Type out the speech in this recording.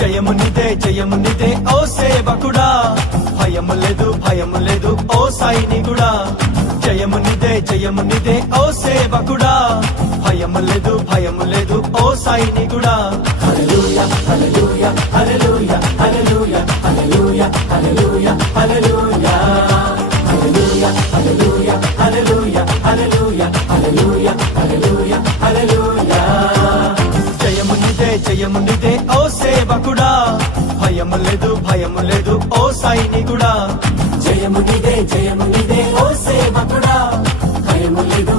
జయము నిదే ఓ సేవకుడా, భయము లేదు ఓ సైనికుడా. జయము నిదే ఓ సేవకుడా, భయము లేదు ఓ సైనికుడా. హల్లెలూయా హల్లెలూయా హల్లెలూయా హల్లెలూయా హల్లెలూయా హల్లెలూయా హల్లెలూయా హల్లెలూయా హల్లెలూయా హల్లెలూయా హల్లెలూయా హల్లెలూయా హల్లెలూయా హల్లెలూయా. జయము నిదే ఓ సేవకుడా, భయము లేదు ఓ సైనికుడా. జయము నిదే ఓ సేవకుడా, భయము లేదు